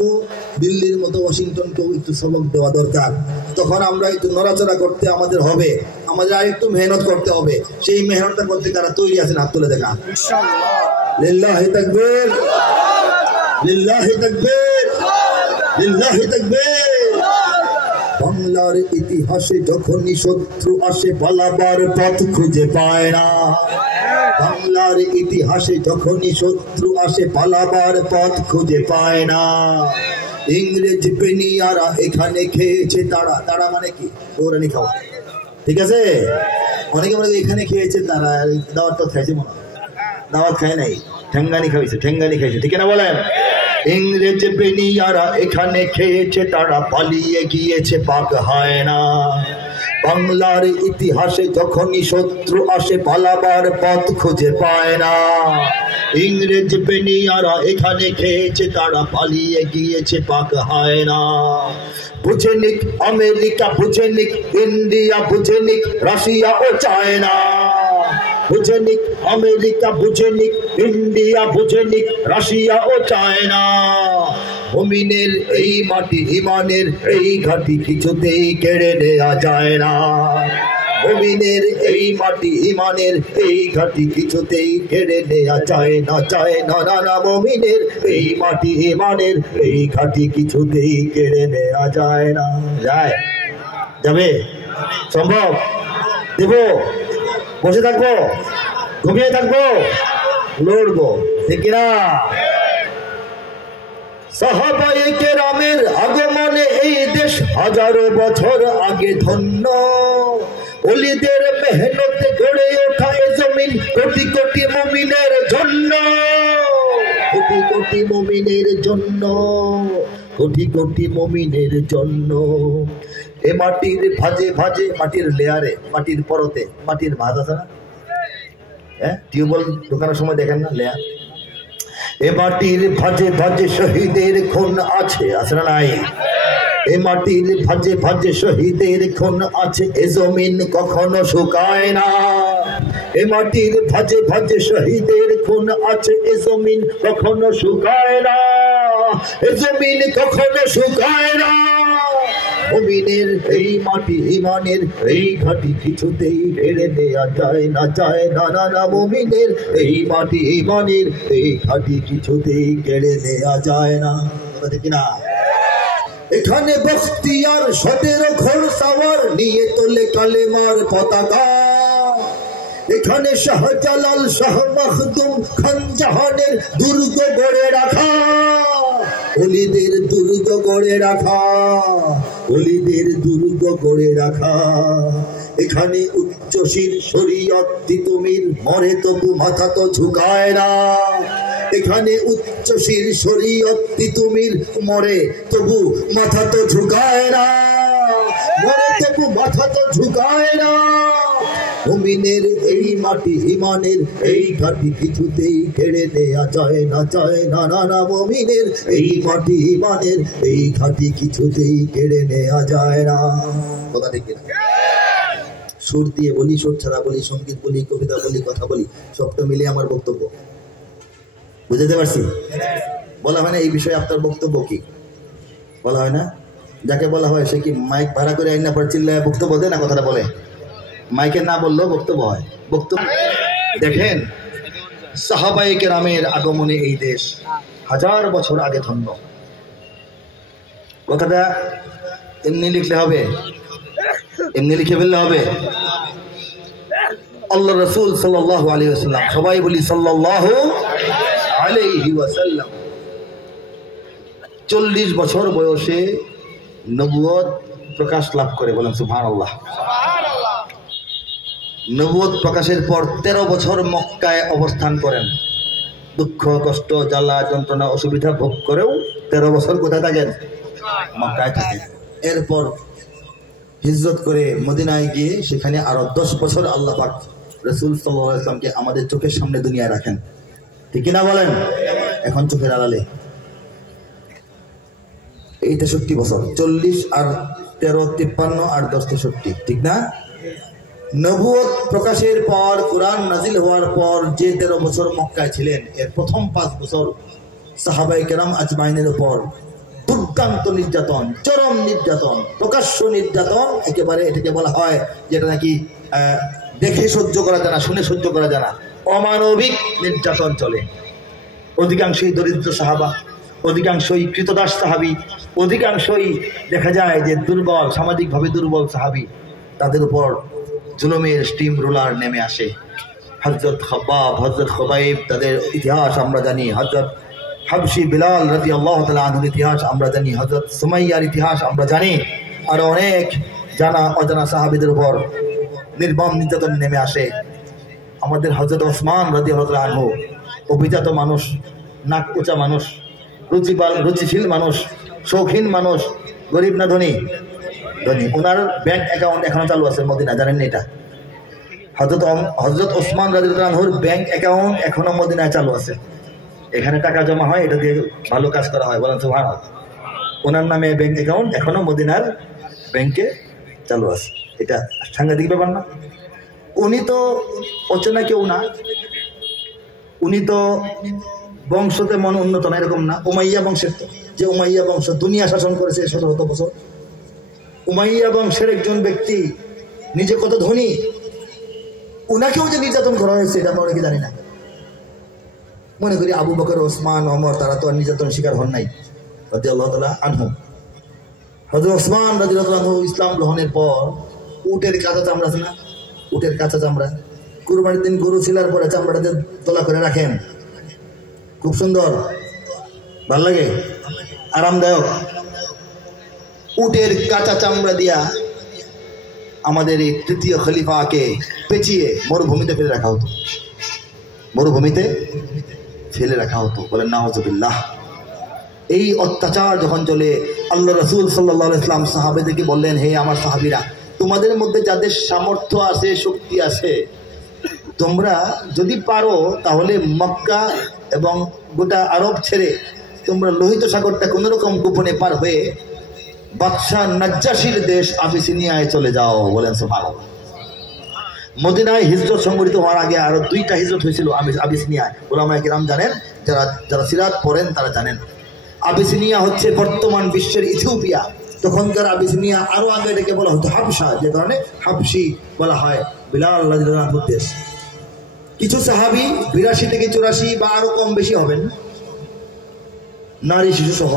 দিল্লির মতো ওয়াশিংটনকেও একটু সবক দেওয়া দরকার। তখন আমরা একটু নড়াচড়া করতে আমাদের হবে, আমাদের আর একটু মেহনত করতে হবে। সেই মেহনতটা করতে কারা তৈরি আছেন? হাত তুলে দেখা। লিল্লাহি তাকবীর, লিল্লাহি তাকবীর, লিল্লাহি তাকবীর। বাংলার ইতিহাসে যখনই শত্রু আসে পালাবার পথ খুঁজে পায় না, বাংলার ইতিহাসে যখনই শত্রু আসে পালাবার পথ খুঁজে পায় না। ইংরেজ বেনিয়ারা এখানে খেয়েছে, তারা মানে কি? দৌড়ানি খাওয়া, ঠিক আছে? অনেকে মনে এখানে খেয়েছে, তারা দাওয়াত তো খাইছে, মনে দাওয়াত খায় নাই, ঠেঙ্গানি খাইছে, ঠিক না বলেন? ইংরেজ বেনিয়ারা এখানে খেয়েছে, তারা পালিয়ে গিয়েছে, পাক হয় না। বাংলার ইতিহাসে যখনই শত্রু আসে পালাবার পথ খুঁজে পায় না। ইংরেজ বেনিয়ারা এখানে খেয়েছে, তারা পালিয়ে গিয়েছে, পাক হয় না। বুঝে নিক আমেরিকা, বুঝে নিক ইন্ডিয়া, বুঝে নিক রাশিয়া ও চায়না, বুঝে নিক আমেরিকা, বুঝে নিক ইন্ডিয়া, বুঝে নিক রাশিয়া ও চায়না। মুমিনের এই মাটি, ইমানের এই ঘাটি কিছুতেই কেড়ে নেওয়া যায় না। মুমিনের এই মাটি, ইমানের এই ঘাটি কিছুতেই কেড়ে নেওয়া যায় না, না। মুমিনের এই মাটি, ইমানের এই ঘাটি কিছুতেই কেড়ে নেওয়া যায় না। যাবে? সম্ভব? দেব? বসে থাকবো? ঘুমিয়ে থাকবো? লড়বো, ঠিক না? সাহাবায়ে কেরামের আগমনে এই দেশ হাজারো বছর আগে ধন্য। ওলিদের মেহনতে গড়ে ওঠা এ জমিন কোটি কোটি মুমিনের জন্য, কোটি কোটি মুমিনের জন্য, কোটি কোটি মুমিনের জন্য। এ মাটির ভাজে ভাজে, মাটির লেয়ারে, মাটির পরতে, মাটির ভাজ আছে না? টিউবওয়েল ঢোকানোর সময় দেখেন না লেয়ার? এ মাটির ভাজে ভাজে শহীদের খুন আছে না নাই? এ মাটির ভাজে ভাজে শহীদের খুন আছে, এ জমিন কখনো শুকায় না। এ মাটির ভাজে ভাজে শহীদের খুন আছে, এ জমিন কখনো শুকায় না, এ জমিন কখনো শুকায় না। মুমিনের এই মাটি ইমানের এই ঘাটি কিছুতেই কেড়ে নেওয়া যায় না, যায় না, না না। মুমিনের এই মাটি ইমানের এই ঘাটি কিছুতেই কেড়ে নেওয়া যায় না, ঠিক না? এখানে বখতিয়ার 17 ঘোড়সওয়ার নিয়ে তোলে কালেমার পতাকা, এখানে শাহজালাল শাহ মখদুম খান জাহানের দুর্গ গড়ে রাখা, ওলিদের দুর্গ গড়ে রাখা, ওলিদের দুর্গ গড়ে রাখা। এখানে উচ্চশীর শরীয়ত তিতুমির মরে তবু মাথা তো ঝুঁকায় না, এখানে উচ্চশীর শরীয়ত তিতুমির মরে তবু মাথা তো ঝুঁকায় না, মরে তবু মাথা তো ঝুঁকায় না। মুমিনের এই মাটি ইমানের এই ঘাটি কিছুতেই কেড়ে নেওয়া যায় না, যায় না, না না। মুমিনের এই মাটি ইমানের এই ঘাটি কিছুতেই কেড়ে নেওয়া যায় না, কথা ঠিক না? সুর দিয়ে বলি, সুর ছাড়া বলি, সঙ্গীত বলি, কবিতা বলি, কথা বলি, সবটা মিলে আমার বক্তব্য। বুঝতে পারছি? বলা হয় না এই বিষয়ে আপনার বক্তব্য কি, বলা হয় না? যাকে বলা হয় সে কি মাইক ভাড়া করে আইনা পর চিল্লায় বক্তব্য দেয় না, কথাটা বলে? মাইকে না বললেও বক্তব্য হয়, বক্তব্য। দেখেন সাহাবায়ে কেরামের আগমনে এই দেশ 1000 বছর আগে ধন্য। কথাটা এমনি লিখলে হবে, এমনি লিখে ফেললে হবে? আল্লাহ রাসূল সাল্লাল্লাহু আলাইহি ওয়াসাল্লাম, সবাই বলি সাল্লাল্লাহু আলাইহি ওয়াসাল্লাম, 40 বছর বয়সে নবুয়ত প্রকাশ লাভ করে, বলেন সুবহানাল্লাহ। নবুয়ত প্রকাশের পর 13 বছর মক্কায় অবস্থান করেন, দুঃখ কষ্ট জ্বালা যন্ত্রণা অসুবিধা ভোগ করেও 13 বছর কোথায় থাকেন? মক্কায় থাকেন। এরপর হিজরত করে মদিনায় গিয়ে সেখানে আরো 10 বছর আল্লাহ পাক রাসূল সাল্লাল্লাহু আলাইহি ওয়াসাল্লামকে আমাদের চোখের সামনে দুনিয়ায় রাখেন, ঠিক না বলেন? এখন চোখের আড়ালে এই 63 বছর, 40 আর 13 53 আর 10 63, ঠিক না? নবুয়ত প্রকাশের পর, কুরআন নাজিল হওয়ার পর যে 13 বছর মক্কায় ছিলেন, এর প্রথম 5 বছর সাহাবায়ে কেরাম আজমাইনের উপর দুর্দান্ত নির্যাতন, চরম নির্যাতন, প্রকাশ্য নির্যাতন, একেবারে এটাকে বলা হয় যেটা নাকি দেখে সহ্য করা যায় না, শুনে সহ্য করা যায় না, অমানবিক নির্যাতন চলে। অধিকাংশই দরিদ্র সাহাবা, অধিকাংশই কৃতদাস সাহাবি, অধিকাংশই দেখা যায় যে দুর্বল, সামাজিকভাবে দুর্বল সাহাবি, তাদের উপর জুলুমের স্টিম রোলার নেমে আসে। হযরত খাব্বাব, হযরত খুবাইব, তাদের ইতিহাস আমরা জানি, হযরত হাবশি বিলাল রাদিয়াল্লাহু তাআলা আনহুর ইতিহাস আমরা জানি, হযরত সুমাইয়ার ইতিহাস আমরা জানি, আর অনেক জানা অজানা সাহাবীদের উপর নির্মম নির্যাতন নেমে আসে। আমাদের হযরত ওসমান রাদিয়াল্লাহু তাআলা আনহু, অভিজাত মানুষ, নাক উঁচা মানুষ, রুচিশীল মানুষ, শৌখিন মানুষ, গরিব না ধনী? ধনী। ওনার ব্যাংক অ্যাকাউন্ট এখনো চালু আছে মদিনা, জানেন না এটা? হযরত ওসমান রাদিয়াল্লাহু আনহুর ব্যাংক অ্যাকাউন্ট এখনো মদিনায় চালু আছে, এখানে টাকা জমা হয়, এটা দিয়ে ভালো কাজ করা হয়, বলেন সুবহানাল্লাহ। ওনার নামে ব্যাংক অ্যাকাউন্ট এখনো মদিনার ব্যাংকে চালু আছে, এটা সাংঘাতিক ব্যাপার না? উনি তো অচেনা কেউ না, উনি তো বংশতে মন উন্নত না, এরকম না। উমাইয়া বংশের, যে উমাইয়া বংশ দুনিয়া শাসন করেছে 1700 বছর, উমাইয়া বংশের একজন ব্যক্তি, নিজে কত ধনী, উনাকেও যে নির্যাতন করা হয়েছে এটা আমরা অনেকে জানি না। মনে করি আবু বকর, ওসমান, ওমর, তারা তো আর নির্যাতন শিকার হন নাই রাদিয়াল্লাহু তাআলা আনহু। হযরত ওসমান রাদিয়াল্লাহু তাআলা আনহু ইসলাম গ্রহণের পর উটের কাঁচা চামড়া আছে না, উটের কাঁচা চামড়া, কুরবানির দিন গরু ছিলার পরে চামড়াটাতে তোলা করে রাখেন, খুব সুন্দর, ভাল লাগে, আরামদায়ক। উটের কাঁচা চামড়া দিয়া আমাদের এই তৃতীয় খলিফাকে পেঁচিয়ে মরুভূমিতে ফেলে রাখা হতো, মরুভূমিতে ফেলে রাখা হতো, বলেন নাউজুবিল্লাহ। এই অত্যাচার যখন চলে, আল্লাহ রাসূল সাল্লাল্লাহু আলাইহি ওয়াসাল্লাম সাহাবাদেরকে বললেন, হে আমার সাহাবীরা, তোমাদের মধ্যে যাদের সামর্থ্য আছে, শক্তি আছে, তোমরা যদি পারো তাহলে মক্কা এবং গোটা আরব ছেড়ে তোমরা লোহিত সাগরটা কোন রকম গোপনে পার হয়ে বাদশাহ নাজ্জাশীর দেশ আবিসিনিয়ায় চলে যাও, বলেন সুবহানাল্লাহ। মদিনায় হিজরত সংগঠিত হওয়ার আগে আরো 2টা হিজরত হয়েছিল আবিসিনিয়ায়। ওলামায়ে কেরাম জানেন, যারা সিরাত পড়েন তারা জানেন। আবিসিনিয়া হচ্ছে বর্তমান বিশ্বের ইথিওপিয়া। তখনকার আবিসিনিয়া আরো আগে এটাকে বলা হতো হাবশা, যে কারণে হাবশি বলা হয় বিলাল রাদিয়াল্লাহু আনহুর দেশ। কিছু সাহাবী 82 থেকে 84 বা আরো কম বেশি হবেন, নারী শিশু সহ,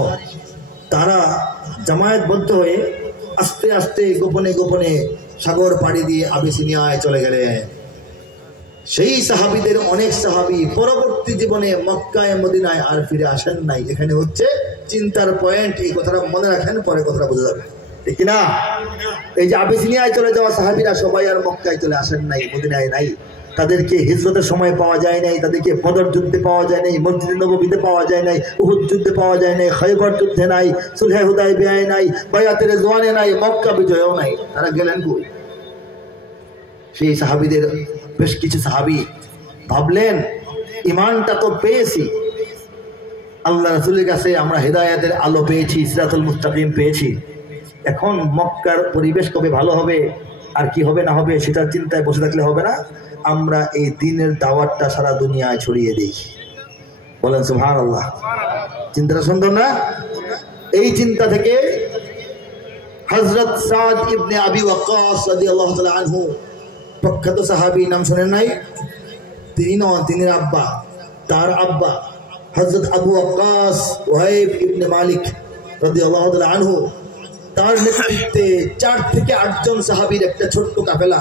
তারা জামায়াতবদ্ধ হয়ে আস্তে আস্তে গোপনে গোপনে সাগর পাড়ি দিয়ে আবিসিনিয়ায় চলে গেলেন। সেই সাহাবীদের অনেক সাহাবী পরবর্তী জীবনে মক্কায় মদিনায় আর ফিরে আসেন নাই। এখানে হচ্ছে চিন্তার পয়েন্ট, এই কথাটা মনে রাখেন, পরে কথাটা বোঝা যাবে, ঠিক না? এই যে আবিসিনিয়ায় চলে যাওয়া সাহাবীরা সবাই আর মক্কায় চলে আসেন নাই, মদিনায় নাই। তাদেরকে হিজরতের সময় পাওয়া যায় নাই, তাদেরকে বদর যুদ্ধে পাওয়া যায় নাই, মসজিদে নববীতে পাওয়া যায় নাই, উহুদ যুদ্ধে পাওয়া যায় নাই, খয়বর যুদ্ধে নাই, সুলহে হুদায়বিয়ায় নাই, বায়াতের রিজওয়ানে নাই, মক্কা বিজয়েও নাই। তারা গেলেন কই? সেই সাহাবীদের বেশ কিছু সাহাবী ভাবলেন, ইমানটা তো পেয়েছি, আল্লাহ রাসূলের কাছে আমরা হেদায়েতের আলো পেয়েছি, সিরাতুল মুস্তাকিম পেয়েছি, এখন মক্কার পরিবেশ কবে ভালো হবে আর কি হবে না হবে সেটার চিন্তায় বসে থাকলে হবে না, আমরা এই দ্বীনের দাওয়াতটা সারা দুনিয়ায় ছড়িয়ে দেই। বলেন সুবহানাল্লাহ। চিন্তাটা সুন্দর না? এই চিন্তা থেকে হযরত সাদ ইবনে আবি ওয়াক্কাস রাদিয়াল্লাহু তাআলা আনহু, প্রখ্যাত সাহাবী, নাম শুনেন নাই? তিনি আব্বা, তার আব্বা হযরত আবু ওয়াক্কাস ওয়াইব ইবনে মালিক রাদিয়াল্লাহু তাআলা আনহু, তার নেতৃত্বে 4 থেকে 8 জন সাহাবীর একটা ছোট্ট কাফেলা,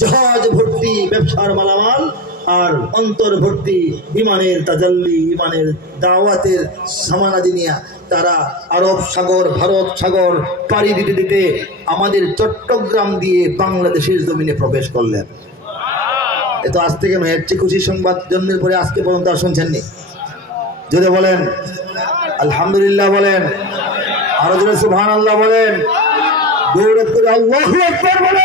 জাহাজ ভর্তি ব্যবসার মালামাল আর অন্তর ভর্তি ইমানের তাজাল্লি, ইমানের দাওয়াতের সামানাদি নিয়ে তারা আরব সাগর, ভারত সাগর পাড়ি দিতে দিতে আমাদের চট্টগ্রাম দিয়ে বাংলাদেশের জমিনে প্রবেশ করলেন। এ তো আজ থেকে নয়, এর চেয়ে খুশি সংবাদ জন্মের পরে আজকে পর্যন্ত আর শুনছেননি? জোরে বলেন আলহামদুলিল্লাহ, বলেন আরো জোরে সুবহানাল্লাহ বলেন, দৌড় করে আল্লাহু আকবার বলেন।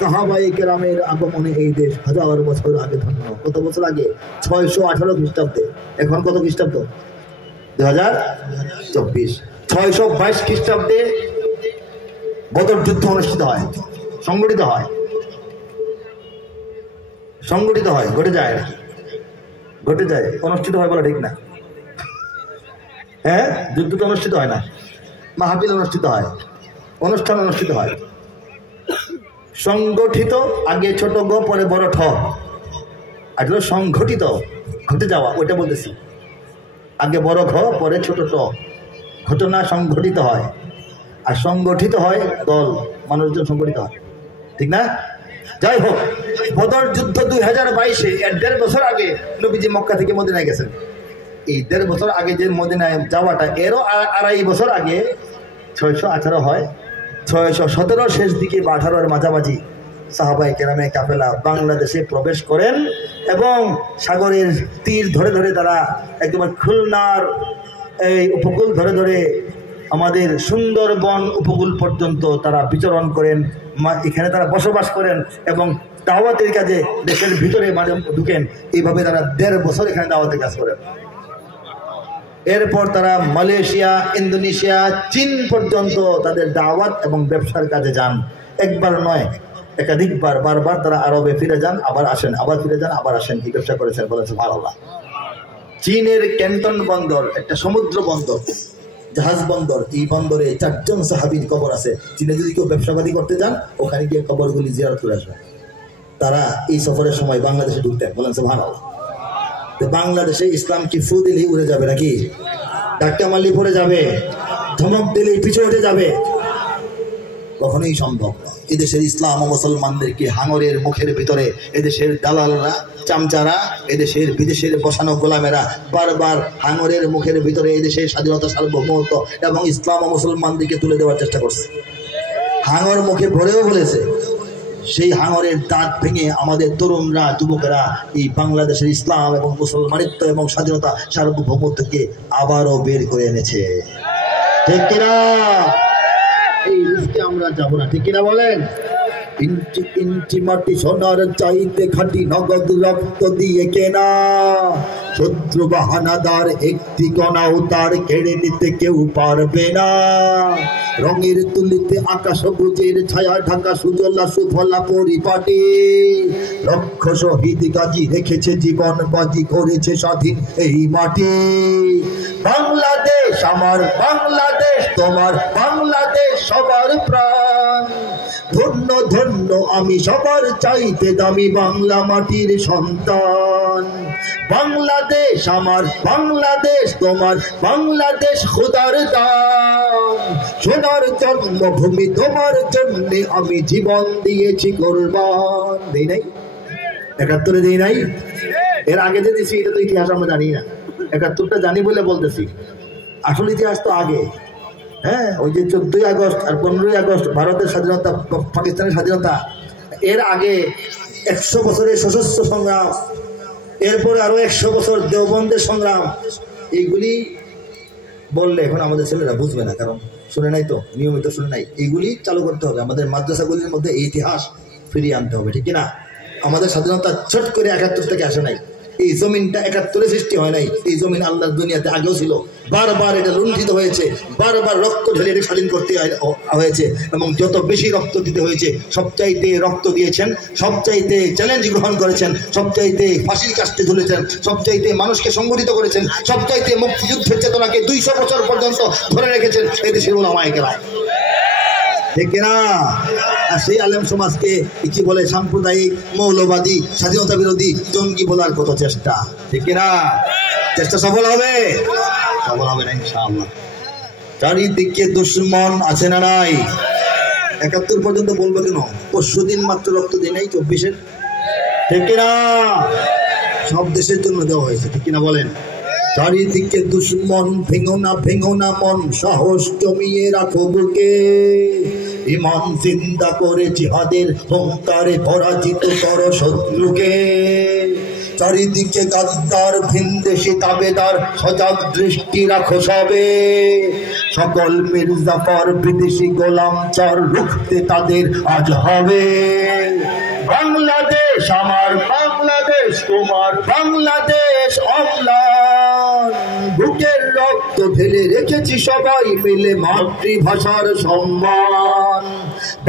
সাহাবায়ে কেরামের আগমনে এই দেশ হাজার বছর আগে ধন্য। কত বছর আগে? 618 খ্রিস্টাব্দে। এখন কত খ্রিস্টাব্দ? 2024। 622 খ্রিস্টাব্দে বদর যুদ্ধ অনুষ্ঠিত হয়, সংগঠিত হয়, ঘটে যায়, অনুষ্ঠিত হয় বলা ঠিক না। হ্যাঁ, যুদ্ধ তো অনুষ্ঠিত হয় না, মাহফিল অনুষ্ঠিত হয়, অনুষ্ঠান অনুষ্ঠিত হয়। সংগঠিত, আগে ছোট গ পরে বড় ঠ, আর সংগঠিত ঘটে যাওয়া, ওইটা বলতেছি। আগে বড় ঘ পরে ছোট ট, ঘটনা সংগঠিত হয়, আর সংগঠিত হয় দল, মানুষজন সংগঠিত হয়, ঠিক না? যাই হোক, বদর যুদ্ধ 2022-এ, এর 1.5 বছর আগে নবীজি মক্কা থেকে মদিনায় গেছেন। এই 1.5 বছর আগে যে মদিনায় যাওয়াটা, এরও 2.5 বছর আগে 618 হয়, 617 শেষ দিকে বা 18-এর মাঝামাঝি সাহাবায়ে কেরামে কাফেলা বাংলাদেশে প্রবেশ করেন এবং সাগরের তীর ধরে ধরে তারা একদম খুলনার এই উপকূল ধরে ধরে আমাদের সুন্দরবন উপকূল পর্যন্ত তারা বিচরণ করেন, এখানে তারা বসবাস করেন এবং দাওয়াতের কাজে দেশের ভিতরে ঢুকেন। এইভাবে তারা 1.5 বছর এখানে দাওয়াতের কাজ করেন। এরপর তারা মালয়েশিয়া, ইন্দোনেশিয়া, চীন পর্যন্ত তাদের দাওয়াত এবং ব্যবসার কাজে যান। একবার নয়, একাধিকবার, বারবার তারা আরবে ফিরে যান, আবার আসেন, আবার ফিরে যান, আবার আসেন, এই ব্যবসা করেছেন। বলেছে সুবহানাল্লাহ। চীনের ক্যান্টন বন্দর একটা সমুদ্র বন্দর, জাহাজ বন্দর, এই বন্দরে 4 জন সাহাবীর কবর আছে। চীনে যদি কেউ ব্যবসাবাদী করতে যান, ওখানে গিয়ে কবরগুলি জিয়ারত করে আসবেন। তারা এই সফরের সময় বাংলাদেশে ঢুকতেন। বলেন সুবহানাল্লাহ। তো বাংলাদেশে ইসলাম কি ফু দিলেই উড়ে যাবে নাকি? ধাক্কা মারলেই পড়ে যাবে? ধমক দিলেই পিছু উঠে যাবে? কখনোই সম্ভব না। এদেশের ইসলাম ও মুসলমানদেরকে হাঙরের মুখের ভিতরে এদেশের দালালরা, চামচারা, এদেশের বিদেশের বসানো গোলামেরা বারবার হাঙরের মুখের ভিতরে এদেশের স্বাধীনতা, সার্বভৌমত্ব এবং ইসলাম ও মুসলমানদেরকে তুলে দেওয়ার চেষ্টা করছে। হাঙর মুখে ভরেও বলেছে, সেই হাঙরের দাঁত ভেঙে আমাদের তরুণরা, যুবকেরা এই বাংলাদেশের ইসলাম এবং মুসলমানিত্ব এবং স্বাধীনতা, সার্বভৌমত্বকে আবারও বের করে এনেছে। ঠিক কিনা? এই রিস্কে আমরা যাব না, ঠিক কিনা বলেন? ইঞ্চি ইঞ্চি মাটি সোনার চাইতে খাঁটি নগদ রক্ত দিয়ে কেনা। শত্রু বাহানাদার একটি কণাও তার কেড়ে নিতে কেউ পারবে না। রঙের তুলিতে আকাশ সবুজের ছায়া ঢাকা সুজলা সুফলা পরিপাটি। লক্ষ শহীদ গাজী রেখেছে জীবন বাজি, করেছে স্বাধীন এই মাটি। বাংলাদেশ আমার, বাংলাদেশ তোমার, বাংলাদেশ সবার প্রাণ। ধন্য ধন্য আমি সবার চাইতে দামি বাংলা মাটির সন্তান। বাংলাদেশ আমার, বাংলাদেশ তোমার, বাংলাদেশ খোদার দান। সোনার জন্মভূমি তোমার জন্য আমি জীবন দিয়েছি কোরবান। দেই নাই ৭১ দেই নাই? এর আগে যে দিয়েছি এটা তো ইতিহাস আমরা জানি না। ৭১টা জানি বলে বলতেছি, আসল ইতিহাস তো আগে। হ্যাঁ, ওই যে 14ই আগস্ট আর 15ই আগস্ট ভারতের স্বাধীনতা, পাকিস্তানের স্বাধীনতা, এর আগে 100 বছরের সশস্ত্র সংগ্রাম, এরপরে আরো 100 বছর দেওবন্দের সংগ্রাম। এইগুলি বললে এখন আমাদের ছেলেরা বুঝবে না, কারণ শুনে নাই তো, নিয়মিত শুনে নাই। এইগুলি চালু করতে হবে, আমাদের মাদ্রাসাগুলির মধ্যে এই ইতিহাস ফিরিয়ে আনতে হবে, ঠিক না? আমাদের স্বাধীনতা ছোট করে ৭১ থেকে আসে নাই। এই জমিনটা ৭১ সৃষ্টি হয় নাই। এই জমিন আল্লাহর দুনিয়াতে আগেও ছিল, বারবার এটা লুণ্ঠিত হয়েছে, বারবার রক্ত ঢেলে এটা স্বাধীন করতে হয়েছে। এবং যত বেশি রক্ত দিতে হয়েছে, সবচাইতে রক্ত দিয়েছেন, সবচাইতে চ্যালেঞ্জ গ্রহণ করেছেন, সবচাইতে ফাঁসির কাস্তে ঝুলেছেন, সবচাইতে মানুষকে সংগঠিত করেছেন, সবচাইতে মুক্তিযুদ্ধের চেতনাকে 200 বছর পর্যন্ত ধরে রেখেছেন এই দেশের উলামায়ে কেরাম, ঠিক না? আর সেই আলেম সমাজকে কি বলে? সাম্প্রদায়িক, মৌলবাদী, স্বাধীনতা বিরোধী, জঙ্গি বলার কত চেষ্টা, ঠিক না? চেষ্টা সফল হবে? সফল হবে না ইনশাআল্লাহ। চারিদিকে দুশ্মন আছে না নাই? ৭১ পর্যন্ত বলবো কেন? পরশুদিন মাত্র রক্ত দিই নাই 24-এর, ঠিক না? সব দেশের জন্য দেওয়া হয়েছে, ঠিক না বলেন? চারিদিকে দুশ্মন, ভেঙো না মন, সাহস জমিয়ে রাখো বুকে। ইমান জিন্দা করে জিহাদের হুঙ্কারে পরাজিত করো শত্রুকে। চারিদিকে গাদ্দার, ভিনদেশি তাবেদার, সজাগ দৃষ্টি রাখো সবে। সকল মির্জাফর বিদেশি গোলাম চার, রুখতে তাদের আজ হবে। বাংলাদেশ আমার, বাংলাদেশ তোমার, বাংলাদেশ অম্লান। বুকের রক্ত ঢেলে রেখেছি সবাই মিলে মাতৃভাষার সম্মান।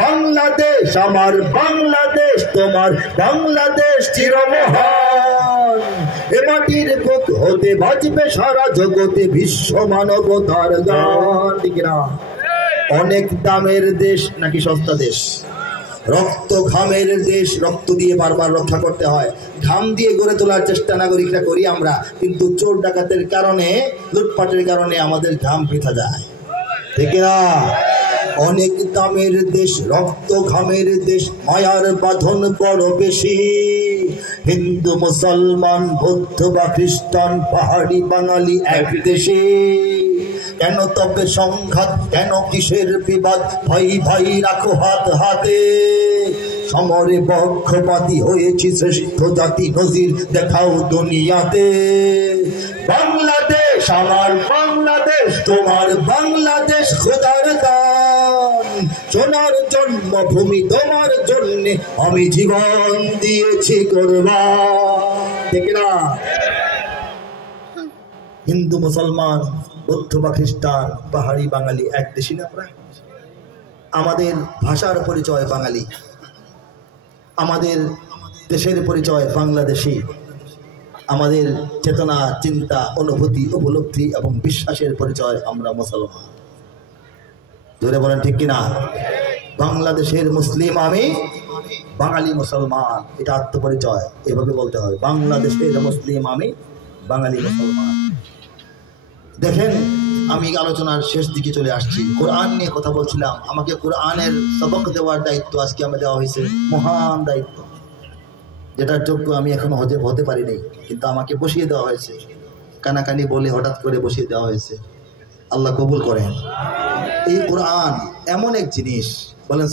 বাংলাদেশ আমার, বাংলাদেশ তোমার, বাংলাদেশ চিরমহান। এ মাটির বুক হতে বাজবে সারা জগতে বিশ্ব মানবতার গান, ঠিক না? অনেক দামের দেশ নাকি সস্তা দেশ? রক্ত ঘামের দেশ, রক্ত দিয়ে বারবার রক্ষা করতে হয়। ঘাম দিয়ে গড়ে তোলার চেষ্টা নাগরিকরা করি আমরা, কিন্তু চোর ডাকাতের কারণে, লুটপাটের কারণে আমাদের ঘাম বৃথা যায়, ঠিক না? অনেক দামের দেশ, রক্ত ঘামের দেশ, মায়ার বাঁধন বড় বেশি। হিন্দু মুসলমান, বৌদ্ধ বা খ্রিস্টান, পাহাড়ি বাঙালি এক দেশে। কেন তবে সংঘাত, কেন কিসের বিবাদ? ভাই ভাই রাখো হাত হাতে। সমরে পক্ষপাতী হয়েছি শ্রেষ্ঠ জাতি, নজির দেখাও দুনিয়াতে। বাংলাদেশ আমার, বাংলাদেশ তোমার, বাংলাদেশ খোদার দান। সোনার জন্মভূমি তোমার জন্যে আমি জীবন দিয়েছি কোরবান, ঠিক না? হিন্দু মুসলমান, বৌদ্ধ বা খ্রিস্টান, পাহাড়ি বাঙালি এক দেশি না আমরা? আমাদের ভাষার পরিচয় বাঙালি, আমাদের দেশের পরিচয় বাংলাদেশি, আমাদের চেতনা, চিন্তা, অনুভূতি, উপলব্ধি এবং বিশ্বাসের পরিচয় আমরা মুসলমান। জোরে বলেন ঠিক কিনা? বাংলাদেশের মুসলিম আমি, বাঙালি মুসলমান, এটা আত্মপরিচয়। এভাবে বলতে হবে, বাংলাদেশের মুসলিম আমি, বাঙালি মুসলমান। দেখেন, আমি আলোচনার শেষ দিকে চলে আসছি। কোরআন নিয়ে কথা বলছিলাম। আমাকে কোরআনের সবক দেওয়ার দায়িত্ব আজকে আমাকে দেওয়া হয়েছে, মহান দায়িত্ব, যেটার যোগ্য আমি এখনো হতে পারিনি, কিন্তু আমাকে বসিয়ে দেওয়া হয়েছে। কানাকানি বলে হঠাৎ করে বসিয়ে দেওয়া হয়েছে। আল্লাহ কবুল করেন। এই কোরআন এমন এক জিনিস, বলেন